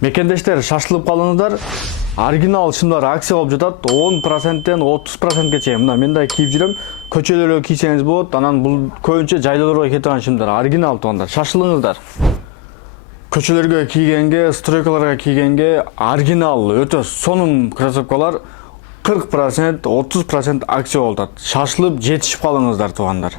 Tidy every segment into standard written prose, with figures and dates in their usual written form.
Мекендештер, шашылып калыңыздар. Оригинал шымдар акция болуп жатат. 10%-тен 30%ге чейин. Мына мен да кийип жүрөм. Көчөлөргө кийсеңиз болот. Анан бул көбүнчө жайлоолорго кете турган шымдар. Оригинал туугандар. Шашылыңыздар. Көчөлөргө кийгенге, стройкаларга кийгенге оригинал өтө сонун кроссовкалар 40%, 30% акция болуп атат. Шашылып жетишип калыңыздар туугандар.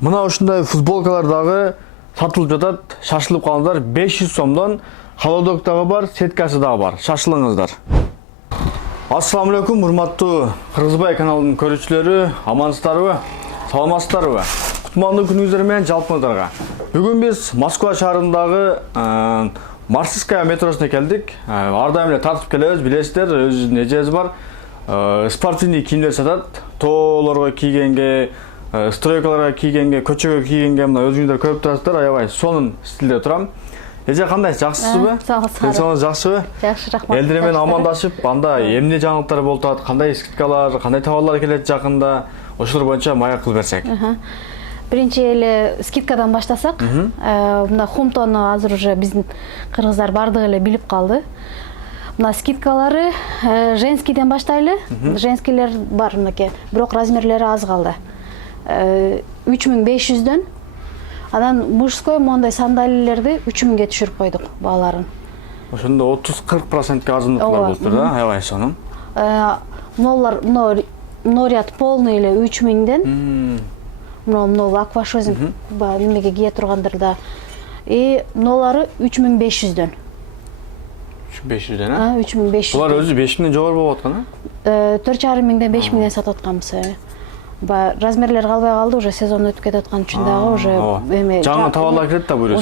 Мына ушундай футболкалар дагы сатылып жатат. Шашылып калыңыздар 500 сомдон. Холодок дагы бар, сеткасы дагы бар. Шашылыңыздар. Ассаламу алейкум, урматтуу Кыргызбай каналынын көрүүчүлөрү, амансыздарбы? Саламатсыздарбы? Кутмандуу күнүңүздөр менен жалпыңыздарга. Бүгүн биз Москва шаарындагы Марсистская метросуна келдик. Ар дайым эле тартып келебиз, билесиздер, өзүнүн эжеси бар. Спортивный кийимдер сатат. Тоолорго кийгенге, стройкаларга кийгенге, көчөгө кийгенге мына өзүңүздөр көрүп турасыздар, аябай сонун стилде турам. Эже кандай, жакшысызбы? Денсаулыгыңыз жакшыбы? Жакшы, рахмат. Элдер менен амандашып, анда эмне жаңылыктар болуп атат, кандай скидкалар, кандай товарлар келет жакында, ошолор боюнча маек кылып берсек. Биринчи эле скидкадан баштасак, мына Хумтону азыр уже биздин кыргыздар бардыгы эле билип калды. Мына скидкалары женскийден баштайлы. Женскийлер бар мынакей, бирок размерлери аз калды. 3500дөн. Анан мужской мондай сандалиелерди 3000ге түшүрүп койдук бааларын. Ошондо 30-40%га азындыктар болуптур да, аябай сонун. Мына ряд полный эле 3000ден. Мына аквашозинг немеге кие тургандарда. Мыналары 3500дөн. 3500дөн, а? 3500. Булар өзү 5000ден жогору болуп аткан, а? 4500ден 5000ден сатып атканбыз. Размерлер калбай калды, уже сезон өтүп кетип аткан үчүн дагы уже жаңы товарлар келет да буюрса.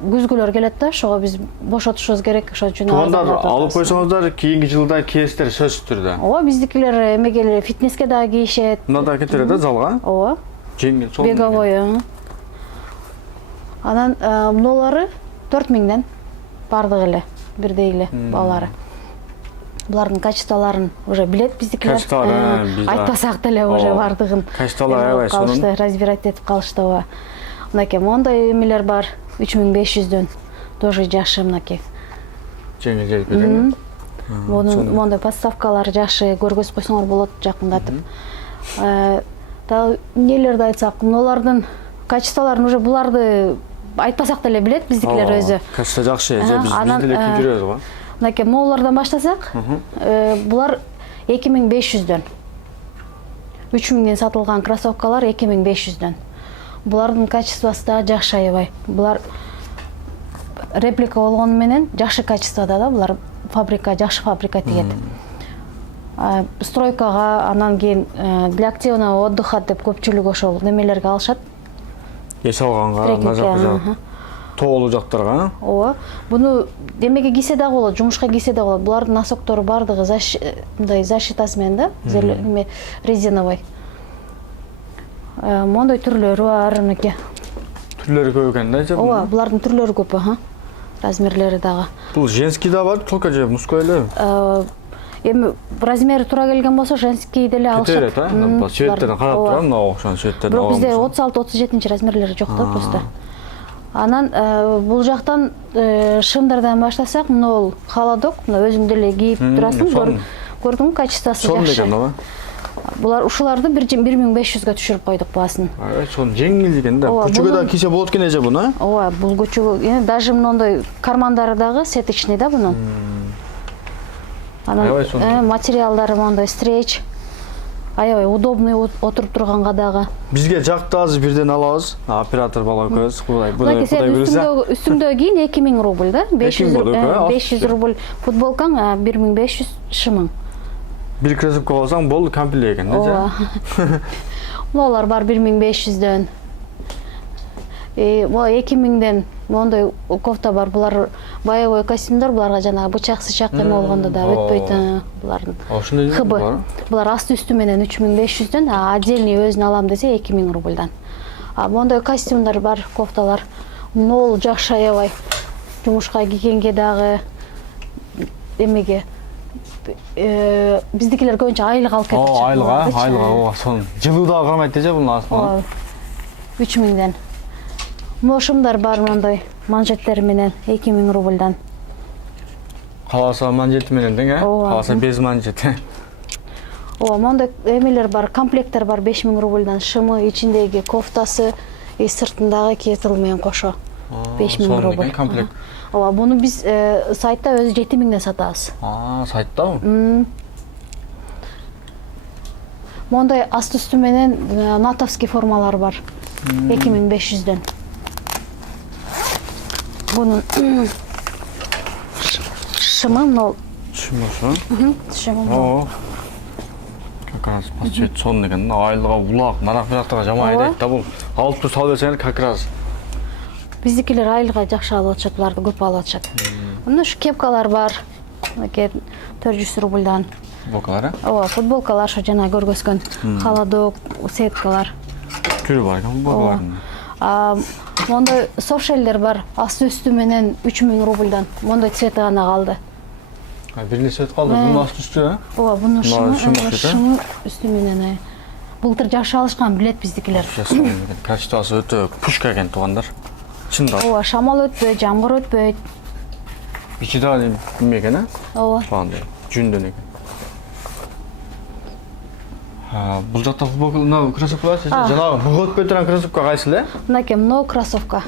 Уже күзгүлөр келет да, ошого биз бошотушубуз керек, ошон үчүн туугандар алып койсоңуздар, кийинки жылда кийесиздер сөзсүз түрдө. Ооба, биздикилер эмеге фитнеске дагы кийишет. Мына да кетет да залга. Ооба. Жеңил, сол. Беговой. Анан мыналары 4000ден бардыгы эле, бирдей эле баалары. Булардын качестволорун уже билет биздикилер. Айтпасак деле уже бардыгын. Качестволор аябай сонун. Разбирать этип калышты, ооба. Мынакей мондай эмелер бар 3500дөн. Тоже жакшы мынакей. Жеңил жетпейт. Мондай подставкалар жакшы, көргөзүп койсоңор болот жакындатып. Дагы эмнелерди айтсак, мыналардын качестволорун уже буларды айтпасак деле билет биздикилер өзү. Качество жакшы, биз деле кийип жүрөбүз го. Мынакей моулардан баштасак, булар 2500дөн. 3000ден сатылган кроссовкалар 2500дөн. Булардын качествосы да жакшы аябай. Булар реплика болгону менен жакшы качествода да, булар жакшы фабрика тигет. Стройкага, анан кийин для активного отдыха деп көпчүлүк ошол немелерге алышат. Эс алганга, мына жакка тоолуу жактарга. Ооба. Буну демеге кийсе дагы болот, жумушка кийсе дагы болот. Булардын носоктору бардыгы мындай защитасы менен да, резиновый. Мондай түрлөрү бар, мынакей. Түрлөрү көп экен да, же? Ооба, булардын түрлөрү көп, размерлери дагы. Бул женский да бар, только же мужской эле. Эми размери туура келген болсо, женский деле алышат. Кетет, светтерин карап турам, мына окшон светтерин. Бирок бизде 36-37 размерлери жок да просто. Анан бул жактан шымдардан баштасак, мына холодок, мына өзүң деле кийип турасың, көрдүңбү, качествосы жакшы. Сонун экен, Булар ушуларды 1500га түшүрүп койдук баасын. Сон жеңил экен да. Көчөгө да кийсе болот экен эже буну, а? Ооба, бул көчөгө, даже мондой кармандары дагы сеточный да бунун. Анан материалдары мондой стреч. Аябай удобный отуруп турганга дагы. Бизге жакты азыр бирден алабыз. Оператор бала көз, Кудай буюрса. Үстүңдө кийин 2000 рубль да, 500 рубль футболкаң, 1500 шымың. Бир кроссовка алсаң болду, комплект экен да. Ооба. Булар бар 1500дөн. Бул 2000ден мондай кофта бар. Булар боевой костюмдар, буларга жанагы бычак-сычак эме болгондо да өтпөйт булардын. Ошондой. Булар асты үстү менен 3500дөн, отдельный өзүн алам десе 2000 рубльдан. Мондай костюмдар бар, кофталар. Нол жакшы аябай. Жумушка кийгенге дагы эмеге биздикилер көбүнчө айлык алып кетет. Айлыга, сонун. Жылуу да кармайт эже бунун астынан. 3000ден. Мошумдар бар мондай манжеттери менен 2000 рубльдан. Каласа манжети менен дең, Ооба. Каласа без манжети. Ооба, мондай эмелер бар, комплекттер бар 5000 рубльдан. Шымы, ичиндеги кофтасы, сыртындагы кетил менен кошо. 5000 рубль. Комплект. Ооба, буну биз сайтта өзү 7000ден сатабыз. Сайттабы? Мондай асты үстү менен натовский формалар бар. 2500ден. Бунун шымы, но Шымышы? шымы. Оо. Как раз посчет сон деген, айлыга улак, нарак бирактарга жаман айдайт да бул. Алып туруп сала берсеңер как раз. Биздикилер айылга жакшы алып атышат, буларды көп алып атышат. Мына ушу кепкалар бар. Мынакей 400 рубльдан. Футболкалар, Ооба, футболкалар, ошо жана көргөзгөн холодок, сеткалар. Түрү бар экен футболкалардын. Мондай софшелдер бар, асты үстү менен 3000 рубльдан. Мондай цвети гана калды. Биринде свет калды, бунун асты үстү, Ооба, бунун Мына шымы шымы, окшойт, шымы үстү менен. Былтыр жакшы алышкан, билет биздикилер. Качествосы өтө пушка экен туугандар. Чындап. Ооба, шамал өтпөйт, жамгыр өтпөйт. Ичи дагы неме экен, Ооба. Андай, жүндөн экен. Бул жакта футболка, мына кроссовка бар, жанагы буга өтпөй турган кроссовка кайсыл, Мынакей мына кроссовка.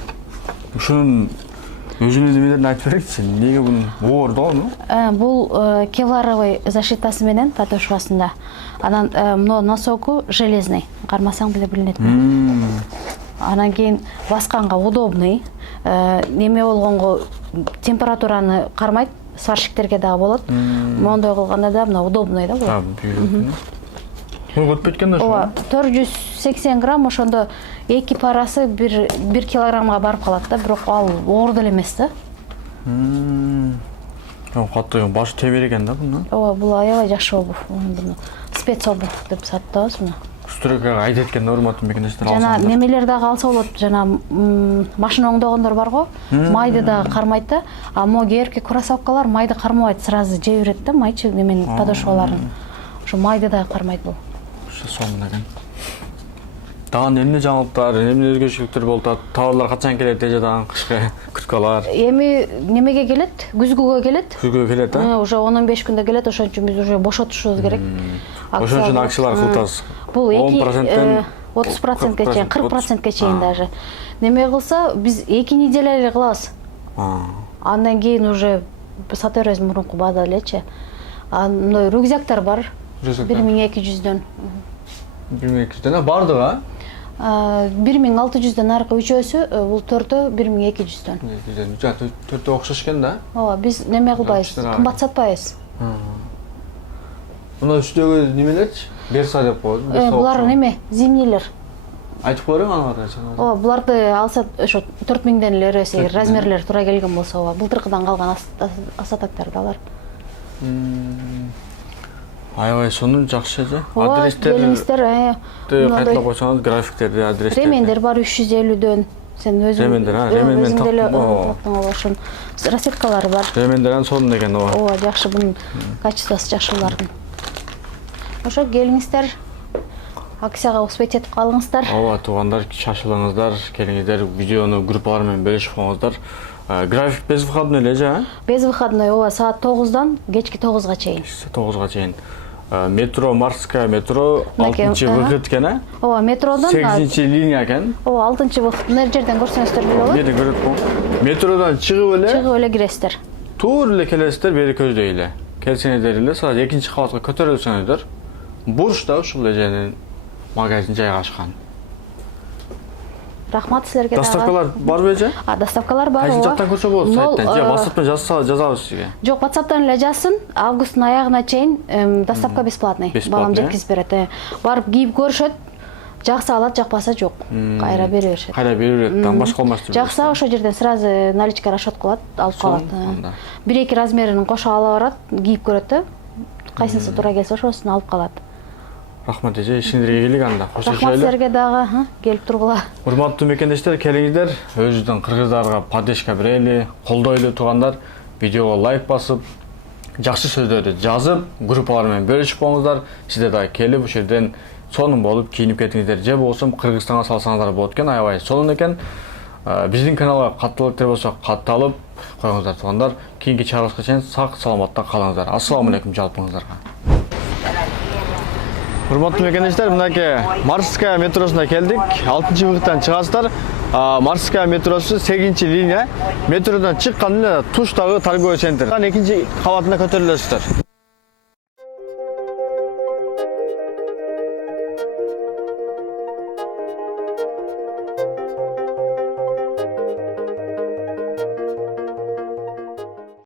Ушунун өзүнүн немелерин айтып берекчи. Неге бунун оор да ону? Бул кевларовый защитасы менен подошвасында. Анан мына носоку железный. Кармасаң деле билинет. Анан кийин басканга удобный. Неме болгонго температураны кармайт, сварщиктерге дагы болот. Мондой кылганда да мына удобный да бул. Өтпөйт экен ошо. Ооба, 480 грамм, ошондо 2 парасы 1 килограммга барып калат да, бирок ал оор деле эмес да. Катты башы тебер экен да буну. Ооба, бул аябай жакшы обув. Буну спецобув деп сатабыз муну. Үстүрөккө айдайт экен урматтуу мекендештер Жана алсаңдар. немелер дагы алса болот. Жана машина оңдогондор барго, майды дагы кармайт да. А могу кээрки кроссовкалар майды кармабайт, сразу жей берет да, майчы немен подошваларын. Ошо майды дагы кармайт бул. Сонун экен. Дагы эмне жаңылыктар, эмне өзгөчөлүктөр болуп атат? Товарлар качан келет эже дагы кышкы курткалар? Эми немеге келет? Күзгүгө келет. Күзгүгө келет, Уже 10-15 күндө келет, ошон үчүн биз уже бошотушубуз керек. Ошон үчүн акциялар кылтасыз. Бул 10%-тен 30%ке чейин, 40%ке чейин даже. Неме кылса, биз 2 неделя эле кылабыз. Андан кийин уже сата беребиз мурунку баада элечи. Мына рюкзактар бар. 1200дөн. 1200дөн бардыгы, 1600дөн аркы үчөөсү, бул төртөө 1200дөн. 1200дөн. Төртөө окшош экен да. Ооба, биз неме кылбайбыз, кымбат сатпайбыз. Мына үстөгү немелерчи? Берса деп коет. Булар неме? Зимнилер. Айтып коерсуң аларды сен. Ооба, буларды алса ошо 4000ден эле беребиз, эгер размерлери туура келген болсо. Ооба, былтыркыдан калган асатактар да алар. Аябай сонун жакшы эже. Ооба, келиңиздер, кайталап койсоңуз графиктерди, адрестерди. Ремендер бар 350дөн. Сен өзүң Ремендер деле таптым. ошон расеткалары бар. Ремендерден сонун экен ооба. Ооба, жакшы, бунун качествосы жакшы булардын. Ошо келиңиздер. Акцияга успеть этип калыңыздар. Ооба, туугандар, шашылыңыздар, келиңиздер, видеону группалар менен бөлүшүп коңуздар. График без выходной эле же? Без выходной, ооба, саат 9дан кечки 9га чейин. 9га чейин. Метро, Марская метро, 6-выход экен, Ооба, метродон 8-линия экен. Ооба, 6-выход. Мына жерден көрсөңүздөр беле болот. Бери көрөт го. Метродон чыгып эле киресиздер. Туура эле келесиздер, бери көздөй эле. Келсеңиздер эле, саат 2-кабатка көтөрүлсөңүздөр, бурчта ушул эженин магазин жайгашкан. Рахмат силерге. Доставкалар барбы эже? Доставкалар бар, Кайсы ооба. жактан көрсө болот сайттан? Же WhatsApp'тан жазабыз сизге? Жок, WhatsApp'тан эле жазсын. Августтун аягына чейин доставка бесплатный. Балам жеткизип берет. Барып кийип көрүшөт. Жакса алат, жакпаса жок. Кайра бере беришет. Кайра бере берет, там башка болмас деп. Жакса ошол жерден сразу наличка расчет кылат, алып калат. 1-2 размерин кошо ала барат, кийип көрөт да. Кайсысы туура келсе ошосун алып калат. Рахмат эже, ишиңерге келик анда. Рахмат силерге дагы, келип тургула. Урматтуу мекендештер, келиңиздер, өзүбүздүн кыргыздарга поддержка берели, колдойлу туугандар, видеого лайк басып, жакшы сөздөрдү жазып, группалар менен бөлүшүп коңуздар. Сиздер дагы келип ошол жерден сонун болуп кийинип кетиңиздер. Же болсо Кыргызстанга салсаңыздар болот экен, аябай сонун экен. Биздин каналга катталып болсо катталып коюңуздар туугандар. Кийинки чыгарылышка чейин сак саламатта калыңыздар. Ассаламу алейкум жалпыңыздарга. Урматтуу мекендештер, мынакей Марская метросуна келдик. 6-вагыттан чыгасыздар. Марская метросу 8-линия. Метродон чыкканда туштагы торговый центр. 2-кабатына көтөрүлөсүздөр.